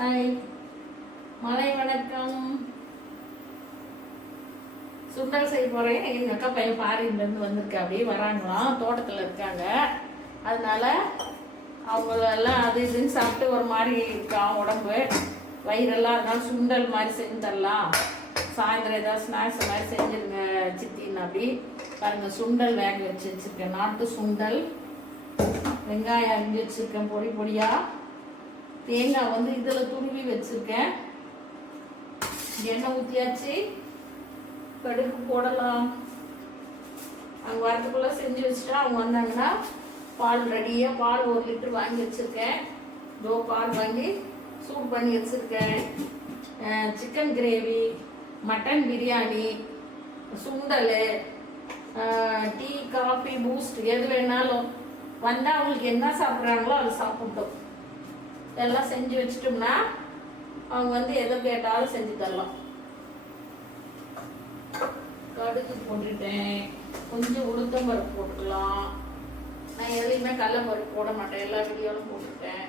Hi மலை வணக்கம். சுண்டல் செய்ய போகிறேன் எங்கள் அக்கா பையன் ஃபாரின்லேருந்து வந்திருக்கா. அப்படியே வராங்களாம். தோட்டத்தில் இருக்காங்க. அதனால அவங்களெல்லாம் அது இதுன்னு சாப்பிட்டு ஒரு மாதிரி இருக்கான் உடம்பு. வயிறெல்லாம் அதனால சுண்டல் மாதிரி செஞ்சு தரலாம். சாயந்தரம் ஏதாவது ஸ்நாக்ஸ் மாதிரி செஞ்சுருங்க சித்தின்னு அப்படி பாருங்க சுண்டல் வேக வச்சு வச்சுருக்கேன். நாட்டு சுண்டல். வெங்காயம் அரிஞ்சு வச்சுருக்கேன். பொடி பொடியாக தேங்காய் வந்து இதில் துருவி வச்சுருக்கேன். எண்ணெய் ஊற்றியாச்சு கடுகு போடலாம். அவங்க வரதுக்குள்ளே செஞ்சு வச்சுட்டா அவங்க வந்தாங்கன்னா பால் ரெடியாக பால் ஒரு லிட்டர் வாங்கி வச்சுருக்கேன். தோ பால் வாங்கி சூட் பண்ணி வச்சுருக்கேன். சிக்கன் கிரேவி மட்டன் பிரியாணி சுண்டல் டீ காஃபி பூஸ்ட் எது வேணாலும். வந்தால் அவங்களுக்கு என்ன சாப்பிட்றாங்களோ அதை சாப்பிட்டோம் எல்லாம் செஞ்சு வச்சிட்டோம்னா அவங்க வந்து எதை கேட்டாலும் செஞ்சு தரலாம். கடுகு போட்டுட்டேன். கொஞ்சம் உளுத்தம் பருப்பு போட்டுக்கலாம். நான் எதையுமே கடல பருப்பு போட மாட்டேன். எல்லா வீடியோலும் போட்டுட்டேன்.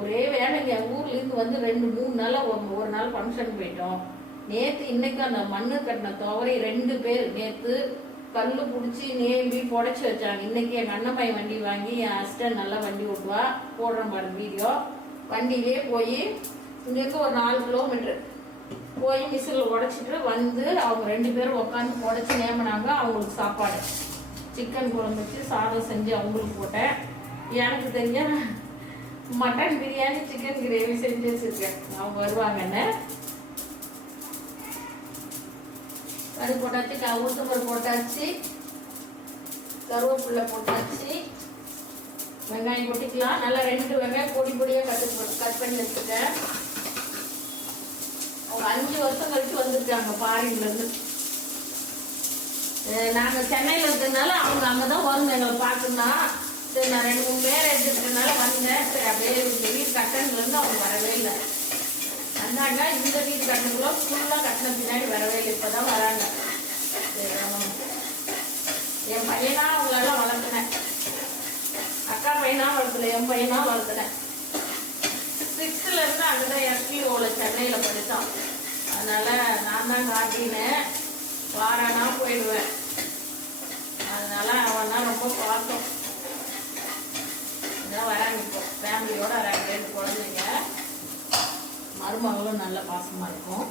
ஒரே என் ஊர்லேருந்து வந்து ரெண்டு மூணு நாளாக ஒரு ஒரு நாள் ஃபங்க்ஷன் போயிட்டோம். நேற்று இன்னைக்கு அந்த மண்ணு கட்டின துவரை ரெண்டு பேர் நேற்று கல் பிடிச்சி நேம்பி புடச்சி வச்சாங்க. இன்னைக்கு எங்கள் அண்ணன் பையன் வண்டி வாங்கி என் ஹஸ்டன் நல்லா வண்டி ஓட்டுவா போடுறேன் பாருங்க வீடியோ வண்டியிலே போய் இங்கேருந்து ஒரு நாலு கிலோமீட்டர் போய் மிஷினில் உடச்சிட்டு வந்து அவங்க ரெண்டு பேரும் உட்காந்து உடச்சி நேமினாங்க அவங்களுக்கு சாப்பாடு. சிக்கன் குழம்பு வச்சு சாதம் செஞ்சு அவங்களுக்கு போட்டேன். எனக்கு தெரிஞ்ச மட்டன் பிரியாணி சிக்கன் கிரேவி செஞ்சு வச்சிருக்கேன். அவங்க வருவாங்கன்னு அது போட்டாச்சு க- போட்டாச்சு கருவேப்பிள்ளை போட்டாச்சு. வெங்காயம் கொட்டிக்கலாம். நல்லா ரெண்டு வெங்காயம் பொடி பொடியாக கட்டு கட் பண்ணி வச்சுருக்கேன். அவங்க அஞ்சு வருஷம் கழிச்சு வந்திருக்காங்க ஃபாரின்லேருந்து நாங்கள் சென்னையில் இருக்கிறதுனால அவங்க அங்கே தான் வருங்க. எங்களை பார்த்துனா சரி நான் ரெண்டு மூணு பேர் எடுத்துக்கிறதுனால வந்து சரி அப்படியே இந்த வீடு கட்டணுலேருந்து அவங்க வரவே இல்லை வந்தாங்க இந்த வீடு கட்டணுக்குள்ள ஃபுல்லாக கட்டின பின்னாடி வரவே இல்லை. இப்போ தான் வராங்க என் பையனா அவங்களெல்லாம் வளர்த்துனேன். அக்கா பையனா வளர்த்துல என் பையனா வளர்த்துனேன். சிக்ஸ்த்துல அங்கே தான் எஸ்பிஓவில் சென்னையில் படித்தான் அதனால் நான் தான் காட்டினேன் வாரானா போயிடுவேன். அதனால் அவன் ரொம்ப பார்த்தோம் இதான் வராங்க இப்போ. ஃபேமிலியோட வராங்க ரெண்டு குழந்தைங்க. மருமகளும் நல்ல பாசமா இருக்கும்.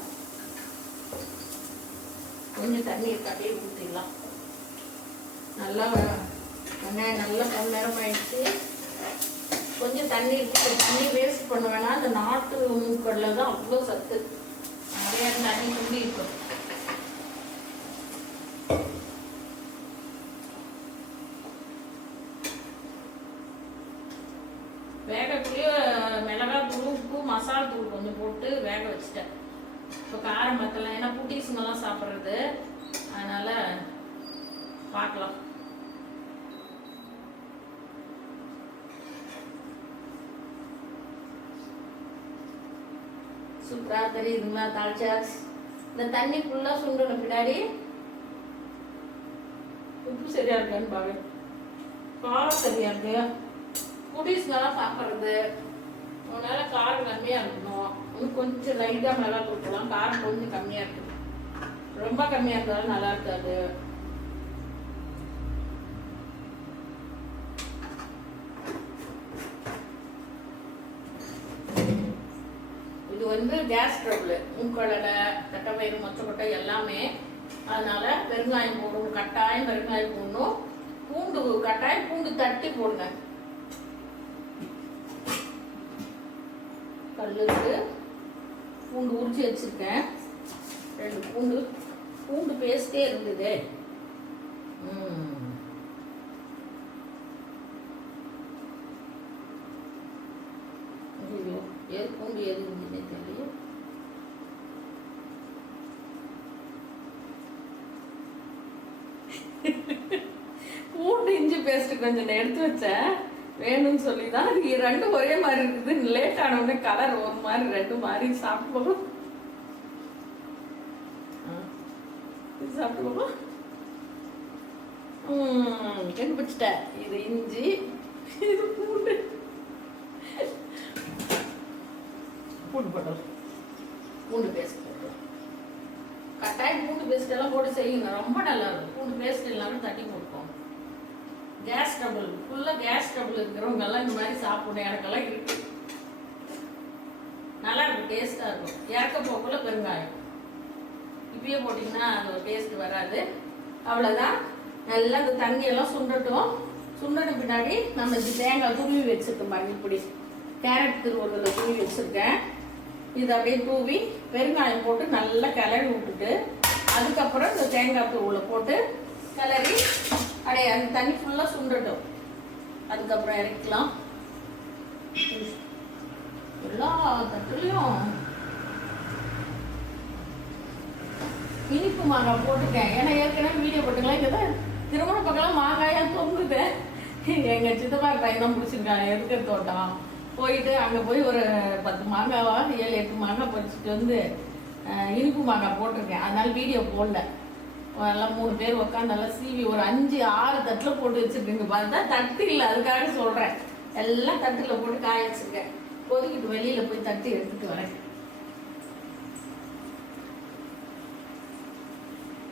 கொஞ்சம் தண்ணியை கட்டியே ஊற்றிடலாம் நல்லா வெங்காயம் நல்லா பொன்னேரம் ஆயிடுச்சு. கொஞ்சம் தண்ணி இருக்கு தண்ணி வேஸ்ட் பண்ண வேணாம். அந்த நாட்டு மூக்கடல தான் அவ்வளோ சத்து நிறைய தண்ணி துண்டி இருக்கும் வேகக்குள்ளேயே மிளகாய் தூள் உப்பு மசாலா தூள் கொஞ்சம் போட்டு வேக வச்சுட்டேன் இப்போ காரம் குட்டீஸுங்கெல்லாம் சாப்பிட்றது. அதனால பார்க்கலாம் சூப்பராக தெரியுதுங்களா தாழ்ச்சாச்சு இந்த தண்ணி ஃபுல்லாக சுண்டணும் பின்னாடி. உப்பு சரியா இருக்கான்னு பாரு. காரம் சரியா இருக்கு. குடிஸ்ங்கெல்லாம் சாப்பிட்றது. அதனால காரம் கம்மியாக இருக்கணும். இன்னும் கொஞ்சம் லைட்டாக மிளகா கொடுக்கலாம் காரம் கொஞ்சம் கம்மியாக இருக்கு. ரொம்ப கம்மியாக இருந்தாலும் நல்லா இருக்காது. இது வந்து கேஸ் ட்ரபிள் மூக்கடலை தட்டைப்பயிறு மொச்சக்கொட்டை எல்லாமே. அதனால பெருங்காயம் போடணும் கட்டாயம் பெருங்காயம் போடணும். பூண்டு கட்டாயம் பூண்டு தட்டி போடுங்க. கல்லுக்கு பூண்டு உரிச்சு வச்சிருக்கேன். ரெண்டு பூண்டு. பூண்டு பேஸ்டே இருந்தது. ஐயோ பூண்டு எது தெரியல பூண்டு இஞ்சி பேஸ்ட் கொஞ்சம் நான் எடுத்து வச்சேன். வேணும்னு சொல்லி தான் ரெண்டும் ஒரே மாதிரி இருக்குது. லேட் ஆன உடனே கலர் ஒரு மாதிரி ரெண்டு மாதிரி சாப்பிடுவோம். போகும் இது சாப்பிட்டு போகும் ம் கண்டுபிடிச்சிட்டேன். இது இஞ்சி இது பூண்டு. பூண்டு போட்டோம் பூண்டு பேஸ்ட் போட்டோம் கட்டாயம் பூண்டு பேஸ்ட் எல்லாம் போட்டு செய்யுங்க. ரொம்ப நல்லா இருக்கும். பூண்டு பேஸ்ட் எல்லாமே தட்டி கொடுப்போம் கேஸ் ட்ரபிள் ஃபுல்லாக கேஸ் ட்ரபிள் இருக்கிறவங்க எல்லாம் இந்த மாதிரி சாப்பிடணும். எனக்கெல்லாம் இருக்கு. நல்லா இருக்கும். டேஸ்ட்டாக இருக்கும். இறக்க போக்குள்ள பெருங்காயம். இப்பயே போட்டிங்கன்னா அது டேஸ்ட் வராது. அவ்வளோதான் நல்லா அந்த தண்ணியெல்லாம் சுண்டட்டும். சுண்டன பின்னாடி நம்ம இது தேங்காய் துருவி வச்சுருக்கோம் இப்படி. கேரட் திருவுருவில் துருவி வச்சுருக்கேன். இது அப்படியே தூவி பெருங்காயம் போட்டு நல்லா கிளறி விட்டுட்டு அதுக்கப்புறம் இந்த தேங்காய் தூவில் போட்டு கிளறி அப்படியே அந்த தண்ணி ஃபுல்லாக சுண்டட்டும். அதுக்கப்புறம் இறக்கலாம் எல்லா தட்டுலையும் இனிப்பு மாங்காய் போட்டிருக்கேன். ஏன்னா ஏற்கனவே வீடியோ போட்டுக்கலாம் இங்கே தான் திருமண பக்கம்லாம் மாங்காயாக தொங்குது. எங்கள் சித்தப்பா பையன் தான் பிடிச்சிருக்காங்க இருக்கிற தோட்டம் போயிட்டு அங்கே போய் ஒரு பத்து மாங்காவா ஏழு எட்டு மாங்காய் பறிச்சுட்டு வந்து இனிப்பு மாங்காய் போட்டிருக்கேன். அதனால வீடியோ போடல. எல்லாம் மூணு பேர் உட்காந்து நல்லா சீவி ஒரு அஞ்சு ஆறு தட்டில் போட்டு வச்சுருக்கீங்க. பார்த்தா தட்டு இல்லை. அதுக்காக சொல்கிறேன் எல்லாம் தட்டில் போட்டு காய வச்சுருக்கேன். கொதிக்கிட்டு வெளியில் போய் தட்டு எடுத்துகிட்டு வரேன்.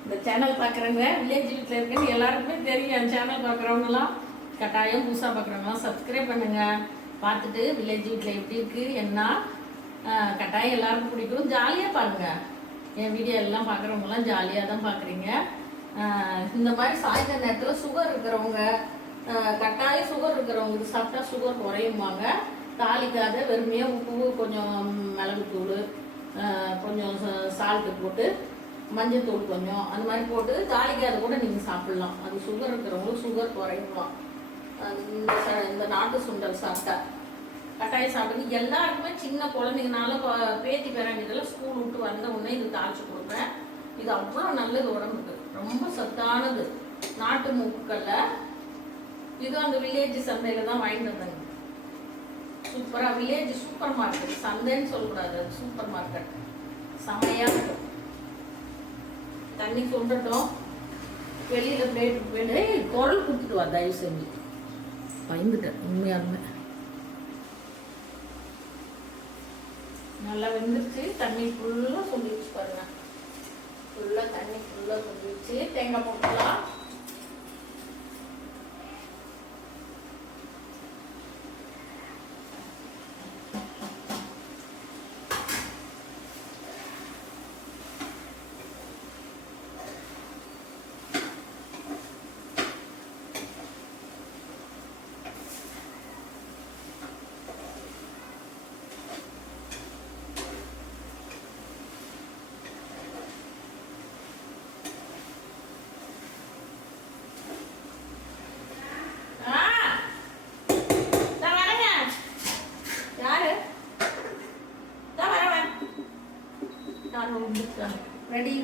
இந்த சேனல் பார்க்குறவங்க வில்லேஜ் வீட்டில் இருக்குன்னு எல்லாருக்குமே தெரியும். என் சேனல் பார்க்குறவங்கலாம் கட்டாயம் புதுசாக பார்க்குறவங்களாம் சப்ஸ்கிரைப் பண்ணுங்க. பார்த்துட்டு வில்லேஜ் வீட்டில் எப்படி இருக்குது என்ன கட்டாயம் எல்லாருக்கும் பிடிக்கும். ஜாலியாக பாருங்க. என் வீடியோ எல்லாம் பார்க்குறவங்கலாம் ஜாலியாக தான் பார்க்குறீங்க. இந்த மாதிரி சாயந்தர நேரத்தில் சுகர் இருக்கிறவங்க கட்டாயம் சுகர் இருக்கிறவங்களுக்கு சாப்பிட்டா சுகர் குறையுமாங்க தாளிக்காத வெறுமையாக உப்பு கொஞ்சம் மிளகுத்தூள் தூள் கொஞ்சம் சால்ட்டு போட்டு மஞ்சத்தூள் கொஞ்சம் அந்த மாதிரி போட்டு தாளிக்காத கூட நீங்கள் சாப்பிடலாம். அது சுகர் இருக்கிறவங்களும் சுகர் குறையலாம் இந்த இந்த நாட்டு சுண்டல் சாப்பிட்டா. கட்டாயம் சாப்பிடுங்க. எல்லாருக்குமே சின்ன குழந்தைங்கனால பேத்தி பேரங்க இதெல்லாம் ஸ்கூல் விட்டு வந்த உடனே இது தாளிச்சு கொடுப்பேன். இது அவ்வளோ நல்லது உடம்புக்கு. ரொம்ப சத்தானது. நாட்டு மூக்கல்ல. இது அந்த வில்லேஜ் சந்தையில தான் வாங்கிட்டு வந்தாங்க சூப்பராக வில்லேஜ் சூப்பர் மார்க்கெட் சந்தைன்னு சொல்லக்கூடாது. அது சூப்பர் மார்க்கெட் செமையாக இருக்கும். தண்ணி சுண்டட்டும் வெளியில் பிளேட் போயிட்டு ஏய், குரல் கொடுத்துட்டு வா தயவு செஞ்சு. பயந்துட்டேன் உண்மையாலுமே நல்லா வெந்துருச்சு தண்ணி ஃபுல்லாக சொல்லிடுச்சு பாருங்க. ஃபுல்லாக தண்ணி ஃபுல்லாக சொல்லிடுச்சு. தேங்காய் போட்டுலாம் ஆ நான் வரேங்க யாரு நான் வரேன் நான் வந்துட்டேன் ரெடி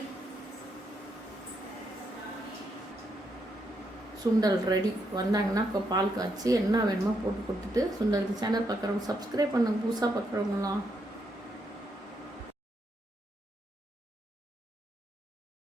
சுண்டல் ரெடி வந்தாங்கன்னா இப்போ பால் காய்ச்சி என்ன வேணுமோ போட்டு கொடுத்துட்டு சுண்டலுக்கு சேனல் பார்க்குறவங்க சப்ஸ்கிரைப் பண்ணுங்க. புதுசாக பார்க்குறவங்களாம்